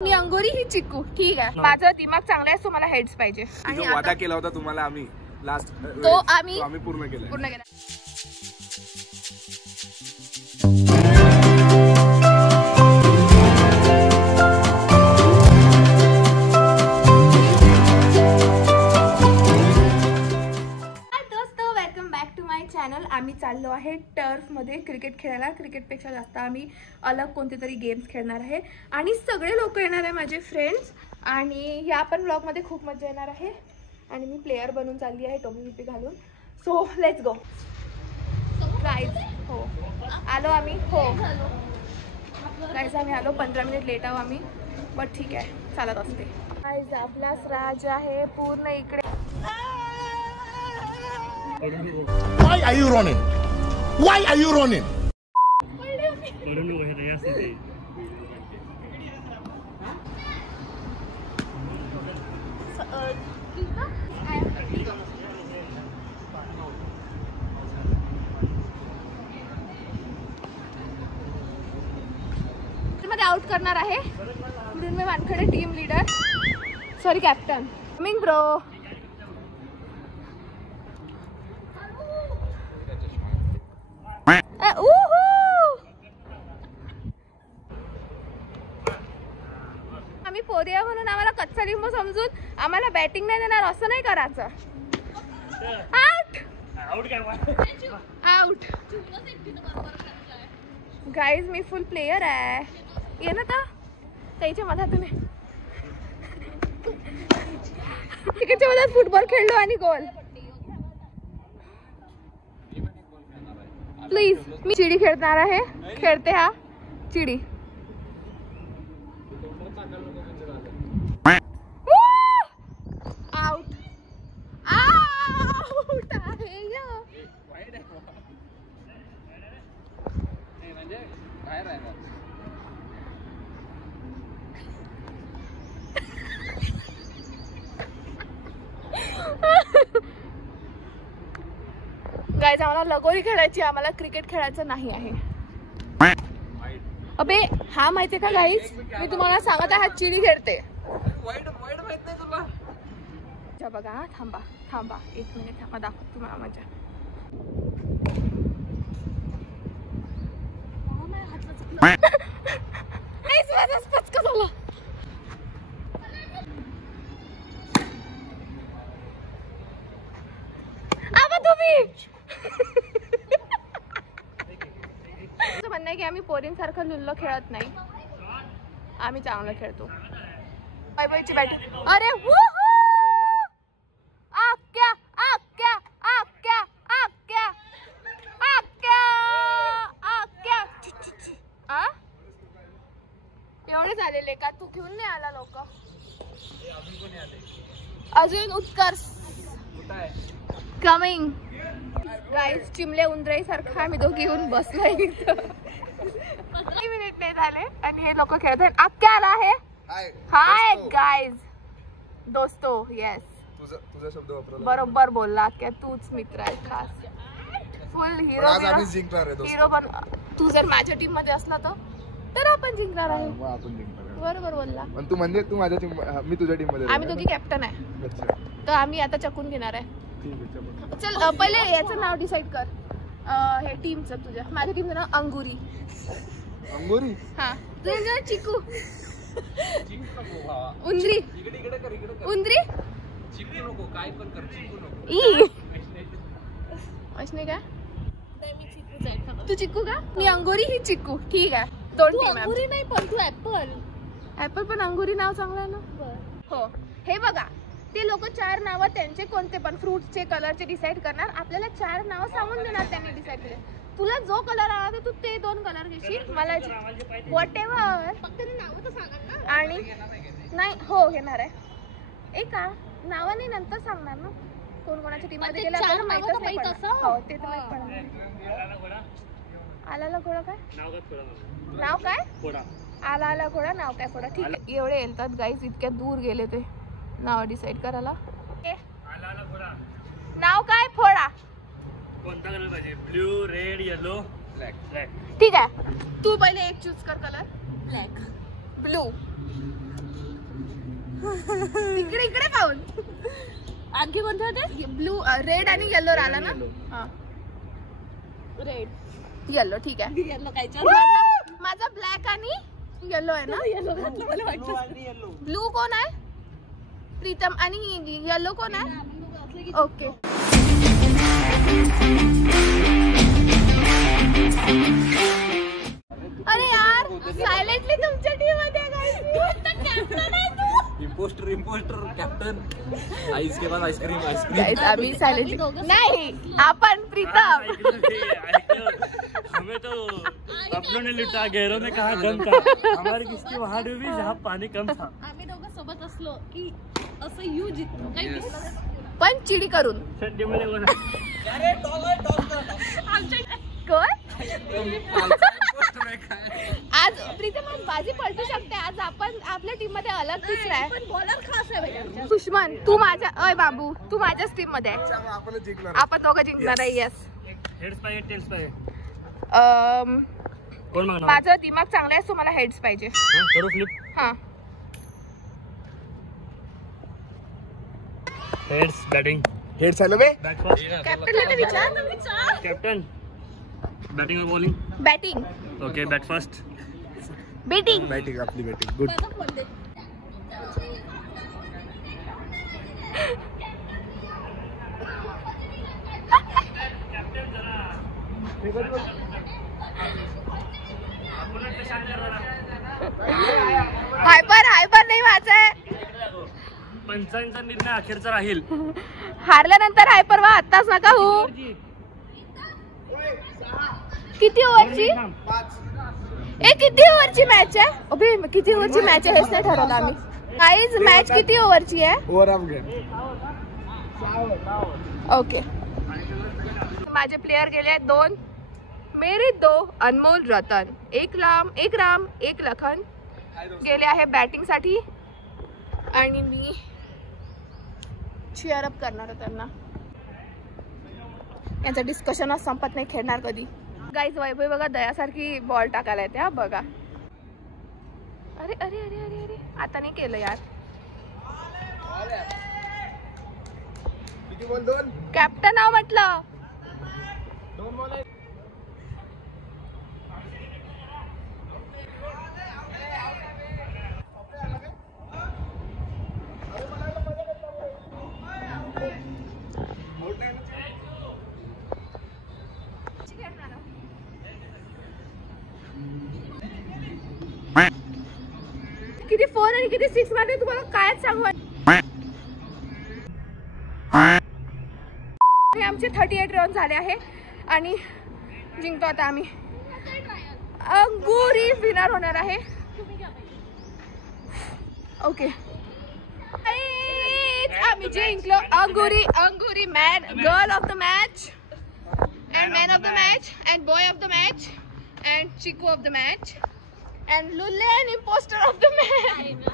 मी अंगोरी ही चिक्कू. ठीक आहे, माझं दिमाग चांगला आहे, तुम्हाला हेड्स पाहिजे. आणि वादा केला होता तुम्हाला आम्ही लास्ट, तो आम्ही पूर्ण केला. आम्ही चाललो आहे टर्फ मध्ये क्रिकेट खेळायला. क्रिकेटपेक्षा जास्त आम्ही अलग कोणते तरी गेम्स खेळणार आहे आणि सगळे लोक येणार आहे, माझे फ्रेंड्स. आणि या पण ब्लॉग मध्ये खूप मजा येणार आहे. आणि मी प्लेयर बनून चालली आहे टोपी बिपी घालून. So let's go guys. हो आलो आम्ही. हो गाईज आम्ही आलो, 15 मिनिट लेट आहो आम्ही, बट ठीक आहे, चालत असते. गाईज आपलाच राज आहे पूर्ण इकडे. Why are you running? Why are you running? मध्ये आउट करणार आहे Mrinmay Wankhede, team leader, sorry captain. Coming bro. आम्ही पोरिया म्हणून आम्हाला कच्चा लिंबू समजून आम्हाला बॅटिंग नाही देणार असं नाही करायचं. आउट गाईज, मी फुल प्लेयर आहे. ये ना त्याच्या मधात तुम्ही क्रिकेटच्या मधात फुटबॉल खेळलो आणि गोल. प्लीज मी चिडी खेळणार आहे. खेळते हा चिडी. आउट आउट आहे. गाईज आम्हाला लगोरी खेळायची, आम्हाला क्रिकेट खेळायचं नाही आहे. अबे हा माहितीये का गाईज, मी तुम्हाला सांगत आहे हा चिडी खेळते. बघा थांबा थांबा 1 मिनिट थांबा, दाखव तुम्हाला मजा. पचका झाला. तुम्ही म्हणणं आहे की आम्ही पोरींसारखं लुल्लो खेळत नाही, आम्ही चांगलं खेळतो. बायबाईची बॅटिंग. अरे एवढे झालेले का? तू घेऊन नाही आला लोक अजून. उत्कर्ष कमिंग. गाईज चिमले उंदराई सारखा आम्ही दोघी येऊन बसलोय इथं. 15 मिनिट नाही झाले आणि हे लोक खेळत आहेत. आक्या आला आहे. हाय गाईज दोस्तो. येस तुझा शब्द वापरला बरोबर बोलला आक्या, तूच मित्र आहे खास. फुल हिरो बन. तू जर माझ्या टीम मध्ये असला तर आपण जिंकणार आहे. बरोबर बोलला. तू म्हणजे तू माझ्या टीम, मी तुझ्या टीम मध्ये. आम्ही दोघी कॅप्टन आहे, तर आम्ही आता चकून घेणार आहे. चल पहिले याचं नाव डिसाइड कर. हे टीमचं तुझ्या. माझ्या टीमचं नाव अंगुरी. अंगुरी? हा. तुझं चिकू. उंदरी. उंदरी असणे का? तू चिक्कू का? मी अंगोरी ही चिक्कू. ठीक आहे, 2 टीम. अंगुरी नाही पण तू ऍपल. ऍपल पण अंगुरी नाव चांगलं आहे ना. हो हे बघा, ते लोक 4 नाव त्यांचे कोणते पण फ्रूटचे कलरचे डिसाइड करणार. आपल्याला 4 नाव सांगून देणार त्यांनी डिसाइड केले. तुला जो कलर आवडतो तू ते 2 कलर घेशील. मला व्हॉट एव्हर, फक्त नाव तर सांगा ना. आणि नाही हो घेणार आहे. एका नावाने नंतर सांगणार ना कोण कोणाच्या टीम मध्ये गेला. आपल्याला माहितच नाही पडणार. हो ते तर माहित पडणार. आलाला घोडा काय नाव? काय आला आला घोडा नाव काय फोडा. ठीक आहे, एवढे येतात गाईज, इतक्या दूर गेले ते नाव डिसाइड करायला. नाव काय फोडा. कोणता कलर पाहिजे? Blue, red, yellow, black. ठीक आहे, तू पहिले एक चूज कर कलर. ब्लॅक, ब्लू, इकडे इकडे पाहून. आणखी कोणते होते? ब्लू, रेड आणि येलो आला ना. हा रेड येलो ठीक आहे. येलो काय माझा ब्लॅक आणि येलो आहे ना. येलो घातलं मला वाटलं. ब्लू कोण आहे? प्रीतम. आणि येलो कोण आहे? ओके. अरे यार सायलेंटली तुमच्या टीम मध्ये कॅप्टन आहे तू. Imposter captain. आईस के बाद आइसक्रीम. आम्ही सायलेंटली नाही. आपण प्रीतम. हमें तो अपनों ने लुटा, गैरों ने कहा गम था. हमारी किसकी वहां डूबी जहाँ पानी कम था. आम्ही दोघं सोबत असलो की असं यू जितलो काही पण चिडी करून. कोण आज प्रीतम आज बाजी पलटू शकते. आज आपण आपल्या टीम मध्ये अलग दिसलाय. पण बॉलर खास आहे. सुषमान तू माझ्या अय बाबू तू माझ्याच टीम मध्ये आहे. आपण दोघं जिंकणार आहे. यस. हेड्स पाहिजे टेल्स पाहिजे. कोण मागणार? माझं दिमाग चांगला आहे. तुम्हाला हेड्स पाहिजे. करू फ्लिप. हा हेड्स बॅटिंग. हेड झालं बे. Bat first. कॅप्टनला विचार. कॅप्टन बॅटिंग और bowling. Batting. Okay bat first. Batting. Batting आपली बॅटिंग गुड. हायपर नाही वाचाय. पंचांचा निर्णय अखेरचा राहील. हारल्यानंतर हायपर वा. आत्ताच नका हो. किती ओव्हरची? किती ओव्हरची मॅच आहे? अबे किती ओव्हरची मॅच आहे हेच नाही ठरवलं आम्ही. गाईज मॅच किती ओव्हरची आहे? ओके. माझे प्लेयर गेले आहेत 2. मेरे 2 अनमोल रतन, एक राम एक लखन गेले आहे बॅटिंग साठी. आणि मी चीअर अप करणार आहे त्यांना. यांचं डिस्कशनच संपत नाही. खेळणार कधी. गाईज वैभव बघा दयासारखी बॉल टाकायला येते. हा बघा. अरे अरे अरे अरे अरे आता नाही केलं यार. कॅप्टन नाव म्हटलं. किती 4 आणि किती 6 मध्ये तुम्हाला काय सांगू. आमचे 38 रन झाले आहे आणि जिंकतो आता आम्ही. अंगुरी विनर होणार आहे. ओके आम्ही जिंकलो. Anguri man girl of the match and man of the match and boy of the match and Chiku of the match and लुलेन इम्पोस्टर ऑफ द मॅच.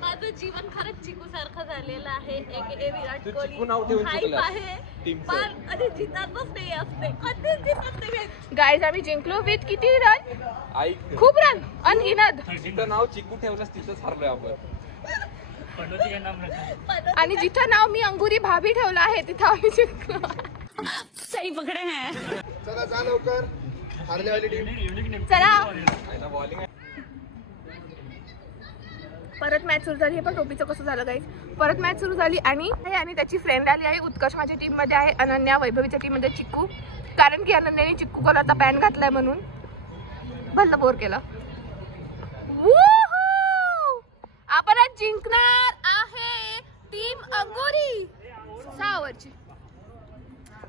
माझं जीवन खरंच चिकू सारखं झालेलं आहे. एक विराट कोहली हाईप आहे पण कधी जिंकतच नाही असते. कधीच जिंकत नाही. गाईज आम्ही जिंकलो विथ किती रन? खूप रन. अनगिनत. जिथं नाव चिकू ठेवलंस तिथंच हारलोय आपण. आणि जिथं नाव मी अंगुरी भाभी ठेवलं आहे तिथं आम्ही जिंकलो. सही पकडे हैं. चला जा लवकर. हारलेवाली टीम. चला परत मॅच सुरू झाली. हे पण टोपीचं कसं झालं गाईज. परत मॅच सुरू झाली आणि त्याची फ्रेंड आली आहे. उत्कर्ष माझ्या टीम मध्ये आहे. अनन्या वैभवीच्या टीम मध्ये चिक्कू. कारण की अनन्याने चिक्कू कलरचा पॅन्ट घातलाय म्हणून भल्लं बोर केलं. आपण आज जिंकणार आहे टीम अंगोरी. 6 ओव्हरची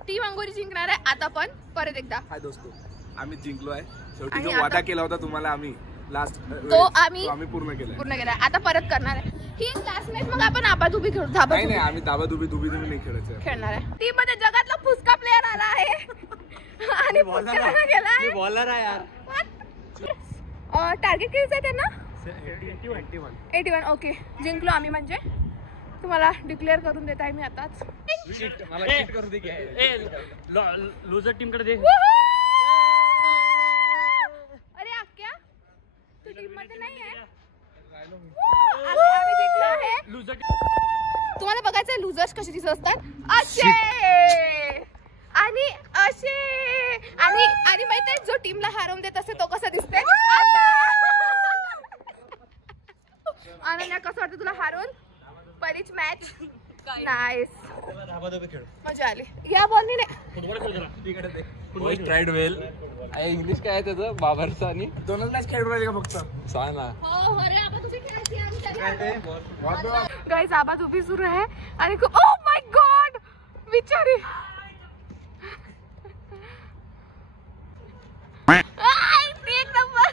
टीम अंगोरी जिंकणार आहे. आता पण परत एकदा हाय दोस्तो आम्ही जिंकलो आहे. शेवटी आणि जो आता- वादा केला होता तुम्हाला आम्ही लास्ट तो आम्ही पूर्ण केला. आता परत करणार आहे. ही लास्ट मॅच मग आपण आबाधुबी खेळू. नाही आम्ही दाबादुबी दुबी नाही खेळायचं. खेळणार आहे. टीम मध्ये जगातला फुसका प्लेअर आला आहे आणि फुसक्याला गेलाय. बॉलर आहे यार. टार्गेट किती आहे त्यांना? 81. ओके जिंकलो आम्ही. म्हणजे तुम्हाला डिक्लेअर करून देत आहे मी आताच. मला cheat करू दे की. लूजर टीम कडे दे. अरे आक्या तू टीम मध्ये नाही आहे. आम्ही जिंकलो आहे. लुजर्स कसे दिसत असतात असे आणि असे आणि माहितीये जो टीमला हरवून देत असते तो कसा दिसते. अनन्या कसं वाटतं तुला हारून पहिलीच मॅच. नाईस मजा आली या बॉलनी ट्राईड वेल इंग्लिश काय आहे त्याचं बाबरचं आणि दोनच मॅच खेळू राहिले का फक्त सांग ना. गाइस आवाज उभी सुरू आहे आणि खूप ओ माय गॉड बिचारी एक नंबर.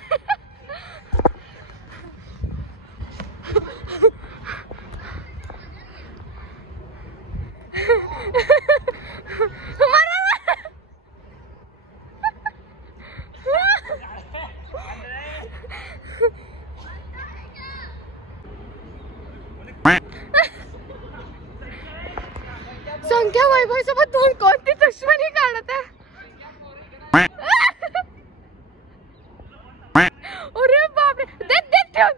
संख्या वैभव सोबत तू कोणती दुश्मनी काढत आहे. अरे बापरे दे दे ठेव.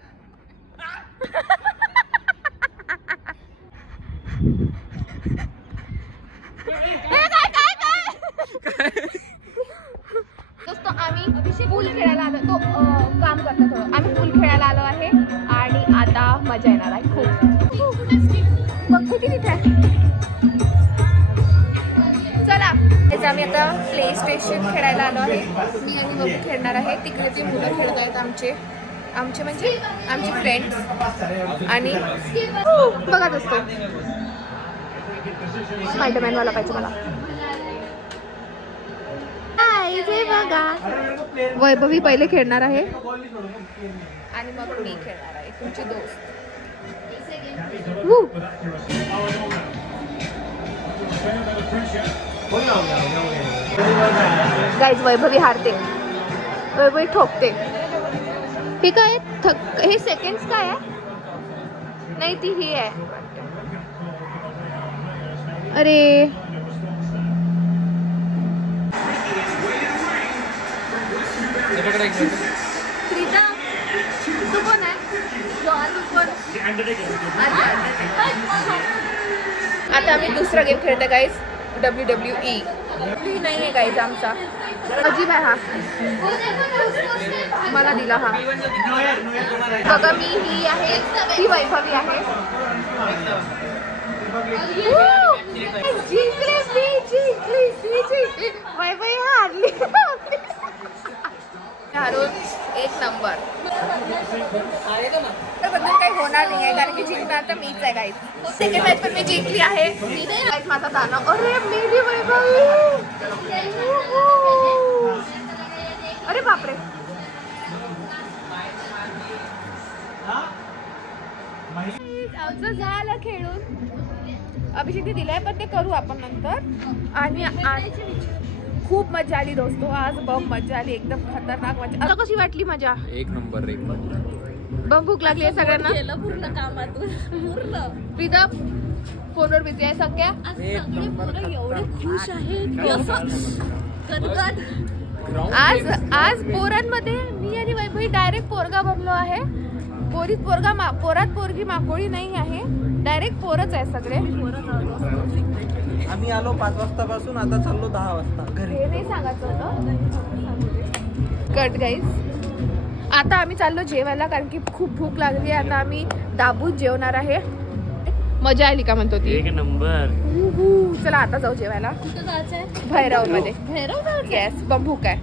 दोस्तो आम्ही पूल खेळायला आलो तो काम करतो थोडं. आम्ही पूल खेळायला आलो आहे आणि आता मजा येणार आहे खूप. बघ किती तिथे चला. आम्ही आता प्ले स्टेशन खेळायला आलो आहे. मी आणि बघू खेळणार आहे. तिकडे ते मुलं खेळत आहेत आमचे म्हणजे आमचे फ्रेंड्स. आणि बघा दोस्तो स्पायडरमॅन वाला पाहिजे मला. इथे बघा वैभवी पहिले खेळणार आहे आणि मग मी खेळणार आहे तुमची दोस्त. गाईज वैभवी हारते. वैभवी ठोकते. हे काय हे सेकंड्स काय आहे. नाही ती ही आहे. अरे प्रीता तू कोण आहे. आता आम्ही दुसरा गेम खेळतो गाईज WWE. नाही आहे गाईज आमचा अजीब आहे हा. मला दिला हा. बघा मी ही आहे ही वैभवी आहे. वैभवी हारली. हारून एक नंबर. बद्दल काही होणार नाही आहे कारण की जिंकणार तर मीच आहे गाईज. सेकंड मॅच पण मी जिंकली आहे. माझा दाना. अरे मेरी वैभवी. अरे बापरे आमचं झालं खेळून. अभिषेकने दिलाय पण ते करू आपण नंतर. आणि खूप मजा आली दोस्तो. आज बम मजा आली एकदम खतरनाक मजा. आता कशी वाटली मजा. एक नंबर एक नंबर. बम भूक लागली आहे सगळ्यांना. पूर्ण कामातून पूर्ण प्रीता फोनवर बिझी आहे. सगळ्या सगळे पोरं एवढे खुश आहेत की असं गदगद. आज पोरांमध्ये मी आणि वैभवी डायरेक्ट पोरगा बनलो आहे. पोरीत पोरगा पोरात पोरगी माकोळी नाही आहे. डायरेक्ट पोरच आहे सगळे. आम्ही आलो 5 वाजतापासून आता चाललो 10 वाजता घरी. हे नाही सांगायचं होतं. Cut guys. आता आम्ही चाललो जेवायला कारण की खूप भूक लागली. आता आम्ही दाबून जेवणार आहे. मजा आली का म्हणतो ती. एक नंबर. चला आता जाऊ जेवायला. कुठं जायचंय. भैरव मध्ये. भैरव जायचं. येस बम भूक आहे.